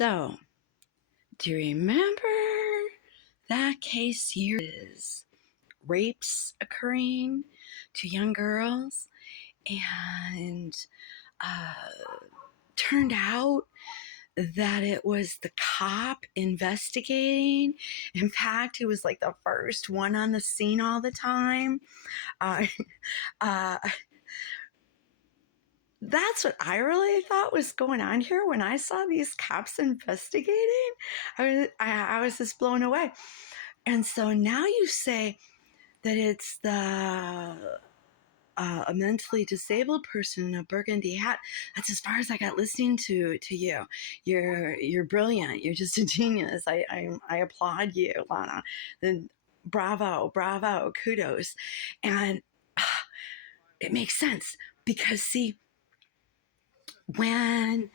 So, do you remember that case years rapes occurring to young girls? And turned out that it was the cop investigating. In fact, he was like the first one on the scene all the time. Uh, uh, that's what I really thought was going on here when I saw these cops investigating. I was just blown away. And so now you say that it's a mentally disabled person in a burgundy hat. That's as far as I got listening to you. You're brilliant. You're just a genius. I applaud you, Lana. Then bravo, kudos. And it makes sense because see, when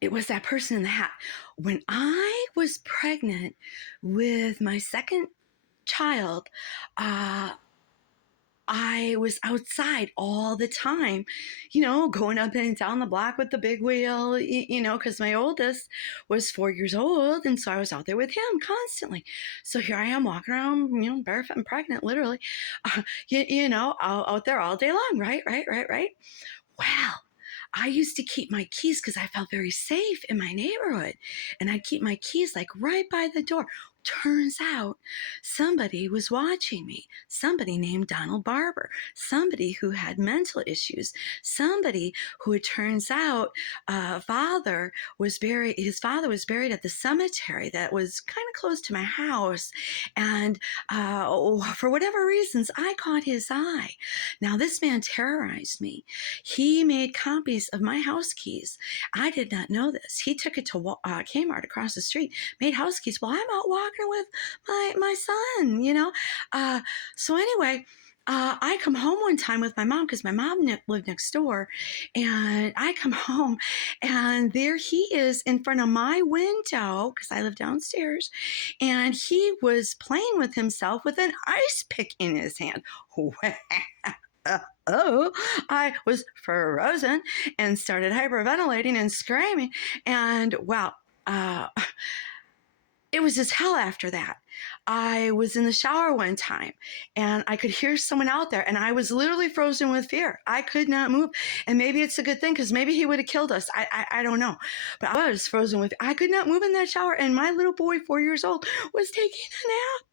it was that person in the hat, when I was pregnant with my second child, I was outside all the time, going up and down the block with the big wheel, because my oldest was 4 years old. And so I was out there with him constantly. So here I am walking around, barefoot and pregnant, literally, out there all day long. Right. Well, I used to keep my keys because I felt very safe in my neighborhood. And I'd keep my keys like right by the door. Turns out somebody was watching me. Somebody named Donald Barber. Somebody who had mental issues. Somebody who, it turns out, his father was buried at the cemetery that was kind of close to my house. And for whatever reasons, I caught his eye. Now, this man terrorized me. He made copies of my house keys. I did not know this. He took it to Kmart across the street, made house keys while I'm out walking with my son, so anyway, I come home one time with my mom because my mom lived next door, and I come home and there he is in front of my window because I live downstairs, and he was playing with himself with an ice pick in his hand. I was frozen and started hyperventilating and screaming, and it was just hell after that. I was in the shower one time and I could hear someone out there, and I was literally frozen with fear. I could not move. And maybe it's a good thing because maybe he would have killed us. I don't know. But I was frozen with fear. I could not move in that shower. And my little boy, 4 years old, was taking a nap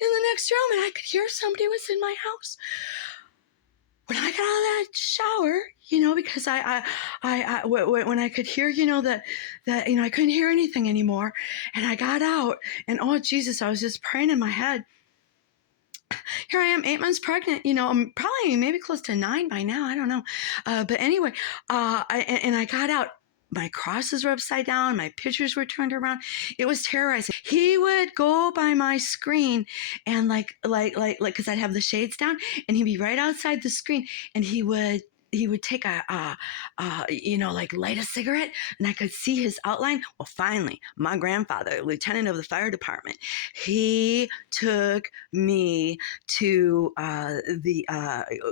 in the next room, and I could hear somebody was in my house. When I got out of that shower, because when I could hear, that I couldn't hear anything anymore, and I got out, and oh Jesus, I was just praying in my head. Here I am, 8 months pregnant. I'm probably maybe close to 9 by now. I don't know, but anyway, I got out. My crosses were upside down. My pictures were turned around. It was terrorizing. He would go by my screen and because I'd have the shades down, and he'd be right outside the screen, and he would take light a cigarette, and I could see his outline. Well, finally, my grandfather, lieutenant of the fire department, he took me to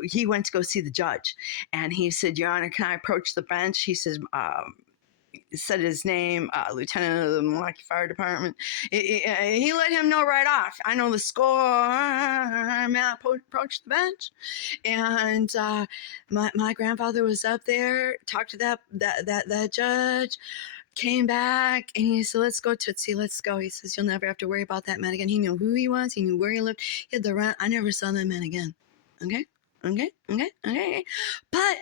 he went to go see the judge, and he said, "Your Honor, can I approach the bench?" He says, said his name, lieutenant of the MILWAUKEE Fire Department. He let him know right off. I know the score. May I approach the bench? And my grandfather was up there, talked to that judge, came back, and he said, "Let's go, Tootsie, let's go." He says, "You'll never have to worry about that man again." He knew who he was. He knew where he lived. He had the rent. I never saw that man again. Okay. But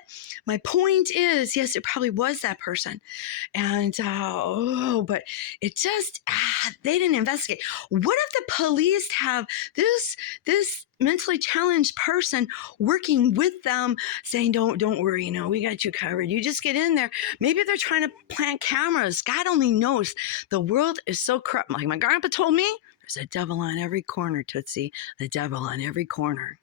my point is, yes, it probably was that person. And, but it just, they didn't investigate. What if the police have this mentally challenged person working with them saying, don't worry, we got you covered. You just get in there. Maybe they're trying to plant cameras. God only knows. The world is so corrupt. Like my grandpa told me, there's a devil on every corner, Tootsie. The devil on every corner.